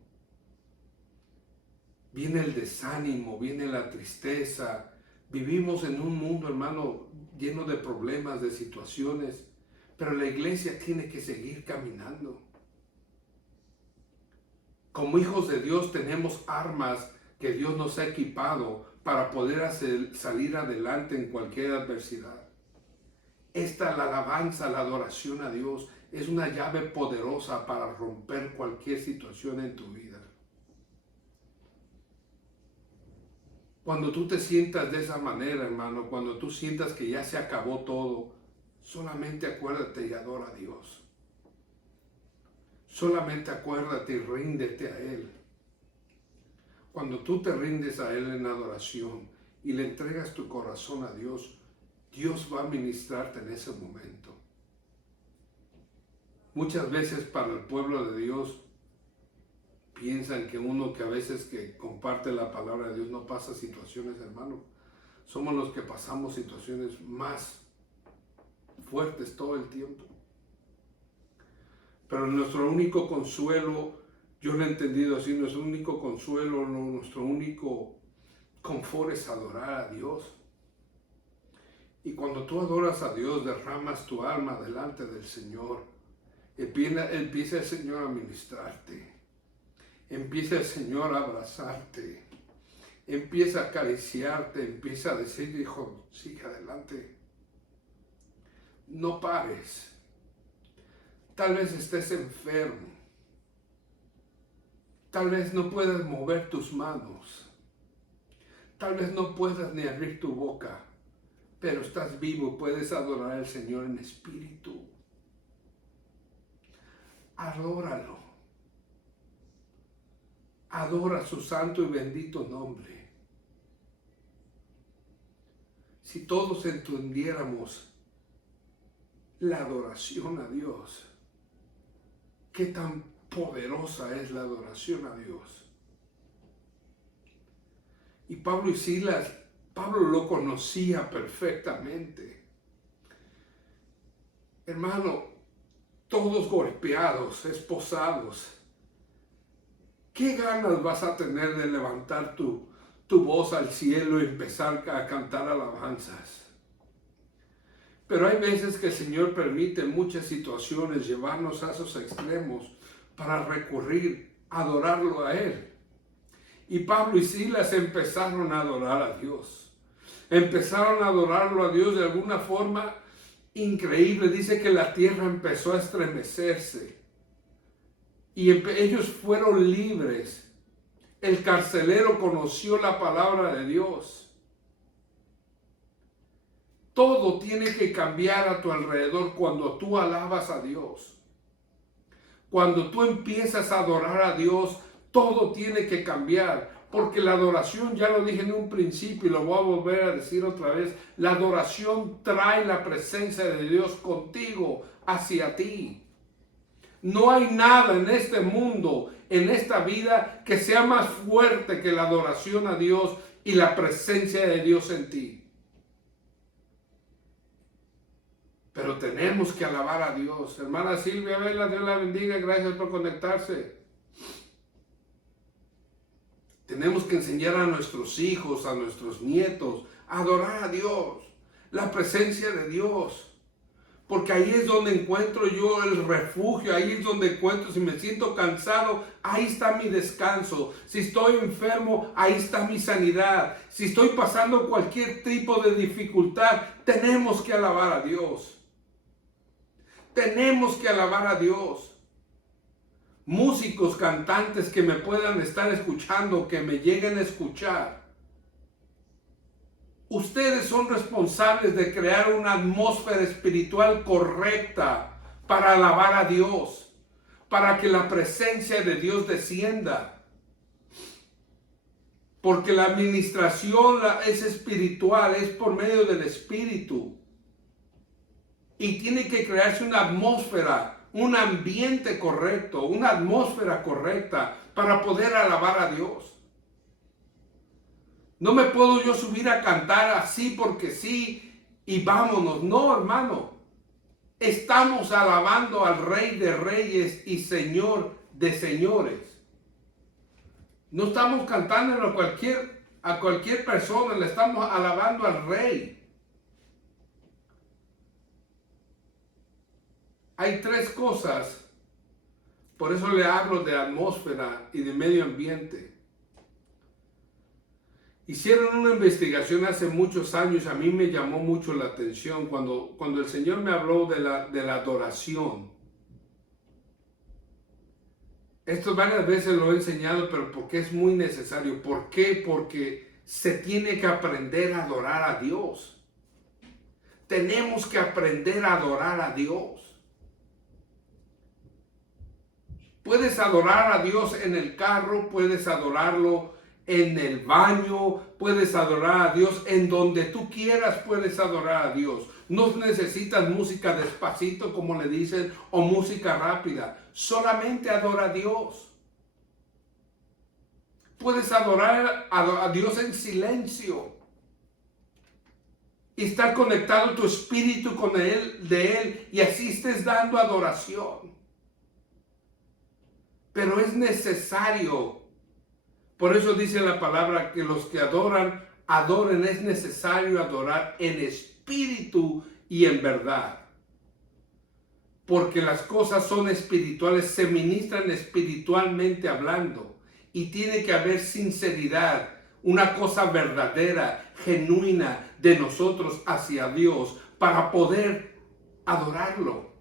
Viene el desánimo, viene la tristeza. Vivimos en un mundo, hermano, lleno de problemas, de situaciones, pero la iglesia tiene que seguir caminando. Como hijos de Dios tenemos armas que Dios nos ha equipado para poder salir adelante en cualquier adversidad. La alabanza, la adoración a Dios es una llave poderosa para romper cualquier situación en tu vida. Cuando tú te sientas de esa manera, hermano, cuando tú sientas que ya se acabó todo, solamente acuérdate y adora a Dios. Solamente acuérdate y ríndete a Él. Cuando tú te rindes a Él en adoración y le entregas tu corazón a Dios, Dios va a ministrarte en ese momento. Muchas veces para el pueblo de Dios piensan que uno que a veces que comparte la palabra de Dios no pasa situaciones, hermano. Somos los que pasamos situaciones más fuertes todo el tiempo. Pero nuestro único consuelo, yo lo he entendido así, nuestro único consuelo, nuestro único confort es adorar a Dios. Y cuando tú adoras a Dios, derramas tu alma delante del Señor. Empieza el Señor a ministrarte. Empieza el Señor a abrazarte. Empieza a acariciarte. Empieza a decir, hijo, sigue adelante. No pares. Tal vez estés enfermo. Tal vez no puedas mover tus manos. Tal vez no puedas ni abrir tu boca. Pero estás vivo, puedes adorar al Señor en espíritu. Adóralo. Adora su santo y bendito nombre. Si todos entendiéramos la adoración a Dios, qué tan poderosa es la adoración a Dios. Y Pablo y Silas, Pablo lo conocía perfectamente. Hermano, todos golpeados, esposados. ¿Qué ganas vas a tener de levantar tu voz al cielo y empezar a cantar alabanzas? Pero hay veces que el Señor permite en muchas situaciones llevarnos a esos extremos para recurrir a adorarlo a Él. Y Pablo y Silas empezaron a adorar a Dios. Empezaron a adorarlo a Dios de alguna forma increíble. Dice que la tierra empezó a estremecerse. Y ellos fueron libres. El carcelero conoció la palabra de Dios. Todo tiene que cambiar a tu alrededor cuando tú alabas a Dios. Cuando tú empiezas a adorar a Dios, todo tiene que cambiar. Porque la adoración, ya lo dije en un principio y lo voy a volver a decir otra vez, la adoración trae la presencia de Dios contigo hacia ti. No hay nada en este mundo, en esta vida, que sea más fuerte que la adoración a Dios y la presencia de Dios en ti. Pero tenemos que alabar a Dios. Hermana Silvia Vela, Dios la bendiga, gracias por conectarse. Tenemos que enseñar a nuestros hijos, a nuestros nietos, a adorar a Dios, la presencia de Dios. Porque ahí es donde encuentro yo el refugio, ahí es donde encuentro, si me siento cansado, ahí está mi descanso. Si estoy enfermo, ahí está mi sanidad. Si estoy pasando cualquier tipo de dificultad, tenemos que alabar a Dios. Tenemos que alabar a Dios. Músicos, cantantes que me puedan estar escuchando, que me lleguen a escuchar. Ustedes son responsables de crear una atmósfera espiritual correcta para alabar a Dios, para que la presencia de Dios descienda. Porque la administración es espiritual, es por medio del Espíritu. Y tiene que crearse una atmósfera, un ambiente correcto, una atmósfera correcta para poder alabar a Dios. No me puedo yo subir a cantar así porque sí y vámonos. No, hermano. Estamos alabando al Rey de Reyes y Señor de Señores. No estamos cantando a cualquier persona, le estamos alabando al Rey. Hay tres cosas, por eso le hablo de atmósfera y de medio ambiente. Hicieron una investigación hace muchos años, a mí me llamó mucho la atención cuando el Señor me habló de la adoración. Esto varias veces lo he enseñado, pero porque es muy necesario. ¿Por qué? Porque se tiene que aprender a adorar a Dios. Tenemos que aprender a adorar a Dios. Puedes adorar a Dios en el carro, puedes adorarlo en el baño, puedes adorar a Dios en donde tú quieras, puedes adorar a Dios. No necesitas música despacito, como le dicen, o música rápida. Solamente adora a Dios. Puedes adorar a Dios en silencio y estar conectado tu espíritu con Él, y así estés dando adoración. Pero es necesario, por eso dice la palabra que los que adoran, adoren, es necesario adorar en espíritu y en verdad. Porque las cosas son espirituales, se ministran espiritualmente hablando, y tiene que haber sinceridad, una cosa verdadera, genuina de nosotros hacia Dios para poder adorarlo.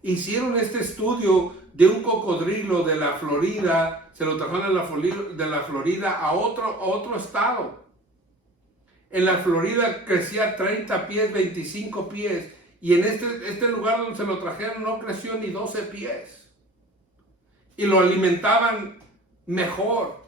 Hicieron este estudio de un cocodrilo de la Florida, se lo trajeron de la Florida a otro estado. En la Florida crecía 30 pies, 25 pies, y en este lugar donde se lo trajeron no creció ni 12 pies. Y lo alimentaban mejor.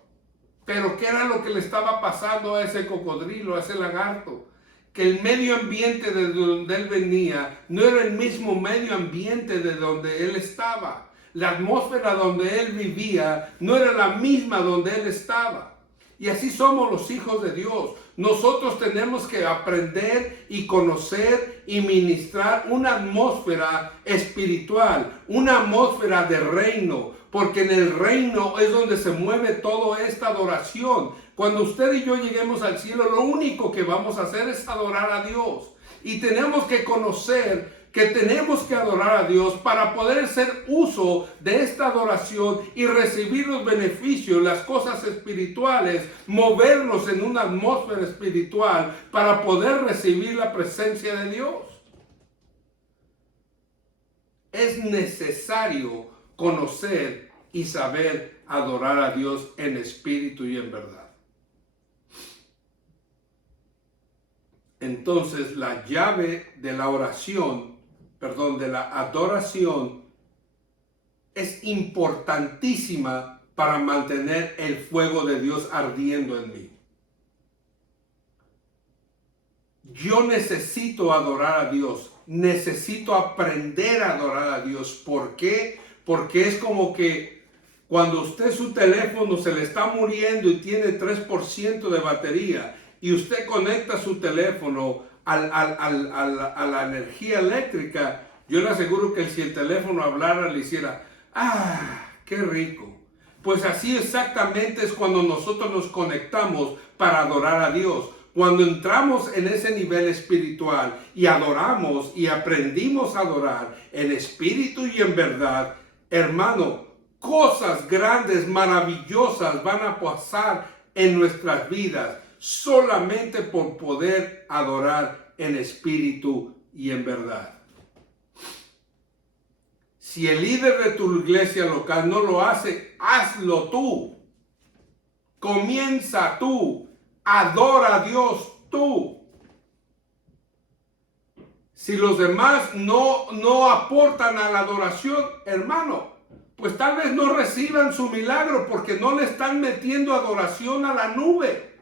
Pero ¿qué era lo que le estaba pasando a ese cocodrilo, a ese lagarto? Que el medio ambiente de donde él venía no era el mismo medio ambiente de donde él estaba. La atmósfera donde él vivía no era la misma donde él estaba. Y así somos los hijos de Dios. Nosotros tenemos que aprender y conocer y ministrar una atmósfera espiritual, una atmósfera de reino, porque en el reino es donde se mueve toda esta adoración. Cuando usted y yo lleguemos al cielo, lo único que vamos a hacer es adorar a Dios. Y tenemos que conocer que tenemos que adorar a Dios para poder hacer uso de esta adoración y recibir los beneficios, las cosas espirituales, movernos en una atmósfera espiritual para poder recibir la presencia de Dios. Es necesario conocer y saber adorar a Dios en espíritu y en verdad. Entonces, la llave de la de la adoración es importantísima para mantener el fuego de Dios ardiendo en mí. Yo necesito adorar a Dios, necesito aprender a adorar a Dios. ¿Por qué? Porque es como que cuando usted su teléfono se le está muriendo y tiene 3% de batería y usted conecta su teléfono a la energía eléctrica, yo le aseguro que si el teléfono hablara le hiciera, ¡ah, qué rico! Pues así exactamente es cuando nosotros nos conectamos para adorar a Dios. Cuando entramos en ese nivel espiritual y adoramos y aprendimos a adorar en espíritu y en verdad, hermano, cosas grandes, maravillosas van a pasar en nuestras vidas solamente por poder adorar en espíritu y en verdad. Si el líder de tu iglesia local no lo hace, hazlo tú. Comienza tú. Adora a Dios tú. Si los demás no aportan a la adoración, hermano, pues tal vez no reciban su milagro porque no le están metiendo adoración a la nube.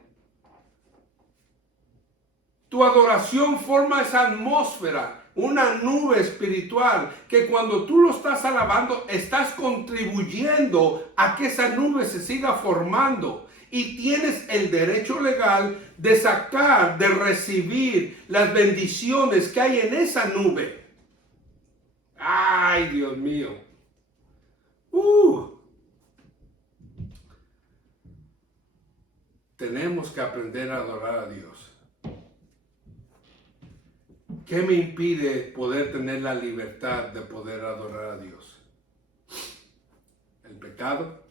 Tu adoración forma esa atmósfera, una nube espiritual, que cuando tú lo estás alabando, estás contribuyendo a que esa nube se siga formando. Y tienes el derecho legal de sacar, de recibir las bendiciones que hay en esa nube. ¡Ay, Dios mío! Tenemos que aprender a adorar a Dios. ¿Qué me impide poder tener la libertad de poder adorar a Dios? El pecado,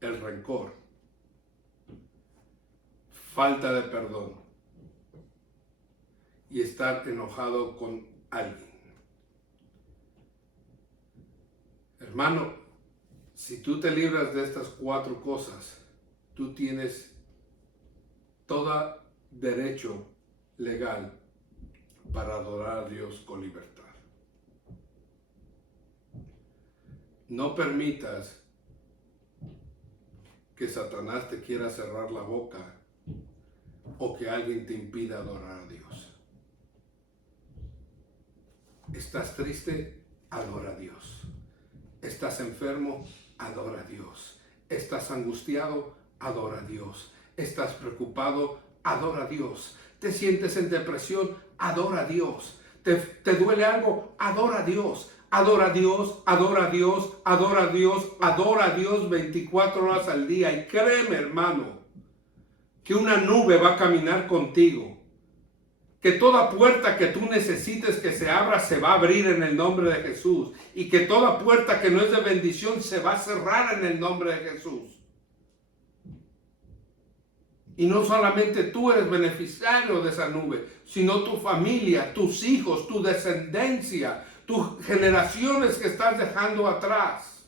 el rencor, falta de perdón y estar enojado con alguien. Hermano, si tú te libras de estas 4 cosas, tú tienes todo derecho legal para adorar a Dios con libertad. No permitas que Satanás te quiera cerrar la boca o que alguien te impida adorar a Dios. ¿Estás triste? Adora a Dios. ¿Estás enfermo? Adora a Dios. ¿Estás angustiado? Adora a Dios. ¿Estás preocupado? Adora a Dios. ¿Te sientes en depresión? Adora a Dios. ¿Te duele algo? Adora a Dios. Adora a Dios, adora a Dios, adora a Dios, adora a Dios 24 horas al día. Y créeme, hermano, que una nube va a caminar contigo. Que toda puerta que tú necesites que se abra, se va a abrir en el nombre de Jesús. Y que toda puerta que no es de bendición, se va a cerrar en el nombre de Jesús. Y no solamente tú eres beneficiario de esa nube, sino tu familia, tus hijos, tu descendencia, tus generaciones que estás dejando atrás.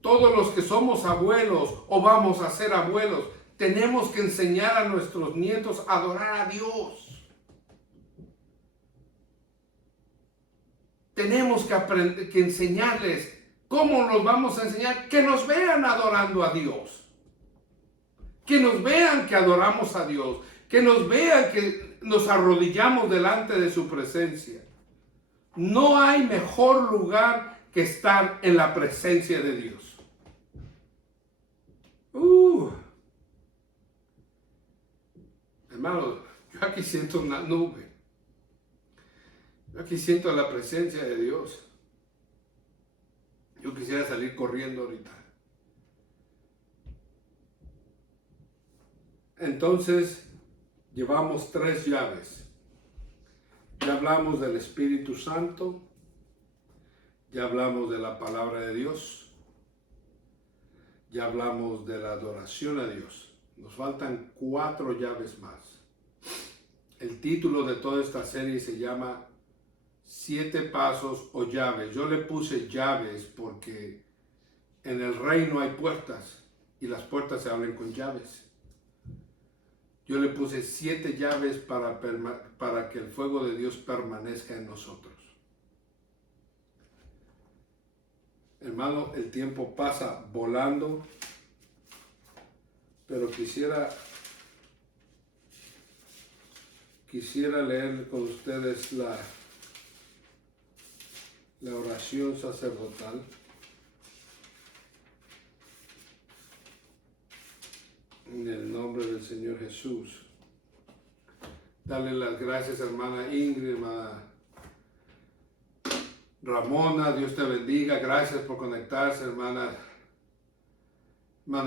Todos los que somos abuelos o vamos a ser abuelos, tenemos que enseñar a nuestros nietos a adorar a Dios. Tenemos que enseñarles. ¿Cómo los vamos a enseñar? Que nos vean adorando a Dios. Que nos vean que adoramos a Dios. Que nos vean que nos arrodillamos delante de su presencia. No hay mejor lugar que estar en la presencia de Dios. Hermanos, yo aquí siento una nube. Yo aquí siento la presencia de Dios. Yo quisiera salir corriendo ahorita. Entonces, llevamos 3 llaves. Ya hablamos del Espíritu Santo, ya hablamos de la palabra de Dios, ya hablamos de la adoración a Dios. Nos faltan 4 llaves más. El título de toda esta serie se llama 7 pasos o llaves. Yo le puse llaves porque en el reino hay puertas y las puertas se abren con llaves. Yo le puse 7 llaves para que el fuego de Dios permanezca en nosotros. Hermano, el tiempo pasa volando, pero quisiera leer con ustedes la oración sacerdotal. En el nombre del Señor Jesús. Dale las gracias, hermana Ingrid, hermana Ramona, Dios te bendiga. Gracias por conectarse, hermana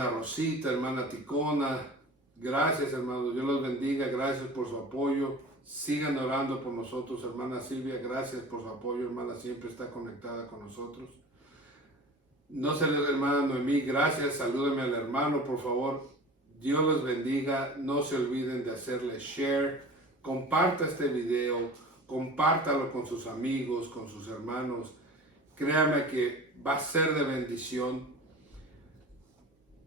Rosita, hermana Ticona. Gracias, hermanos. Dios los bendiga. Gracias por su apoyo. Sigan orando por nosotros, hermana Silvia. Gracias por su apoyo, hermana. Siempre está conectada con nosotros. No se les, hermana Noemí. Gracias. Salúdenme al hermano, por favor. Dios los bendiga. No se olviden de hacerle share. Comparta este video. Compártalo con sus amigos, con sus hermanos. Créame que va a ser de bendición.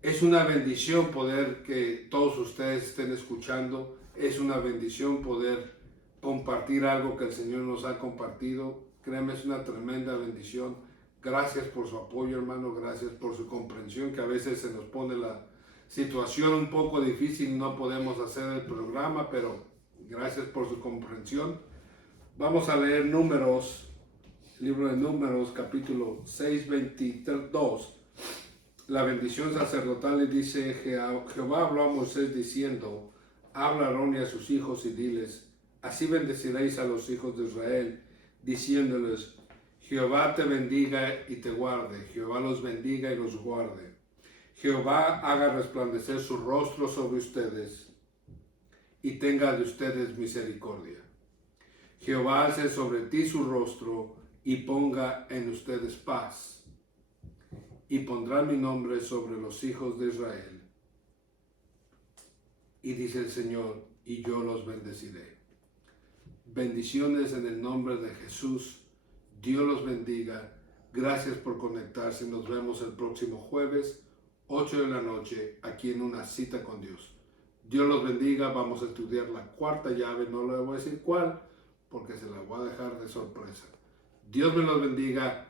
Es una bendición poder que todos ustedes estén escuchando. Es una bendición poder compartir algo que el Señor nos ha compartido. Créame, es una tremenda bendición. Gracias por su apoyo, hermano. Gracias por su comprensión, que a veces se nos pone la situación un poco difícil, no podemos hacer el programa, pero gracias por su comprensión. Vamos a leer Números, libro de Números, capítulo 6, 22. La bendición sacerdotal le dice: Jehová habló a Moisés diciendo, habla a Aarón y a sus hijos y diles, así bendeciréis a los hijos de Israel, diciéndoles, Jehová te bendiga y te guarde, Jehová los bendiga y los guarde. Jehová haga resplandecer su rostro sobre ustedes y tenga de ustedes misericordia. Jehová alce sobre ti su rostro y ponga en ustedes paz. Y pondrá mi nombre sobre los hijos de Israel. Y dice el Señor, y yo los bendeciré. Bendiciones en el nombre de Jesús. Dios los bendiga. Gracias por conectarse. Nos vemos el próximo jueves, 8 de la noche, aquí en Una Cita con Dios. Dios los bendiga. Vamos a estudiar la cuarta llave. No le voy a decir cuál porque se la voy a dejar de sorpresa. Dios me los bendiga.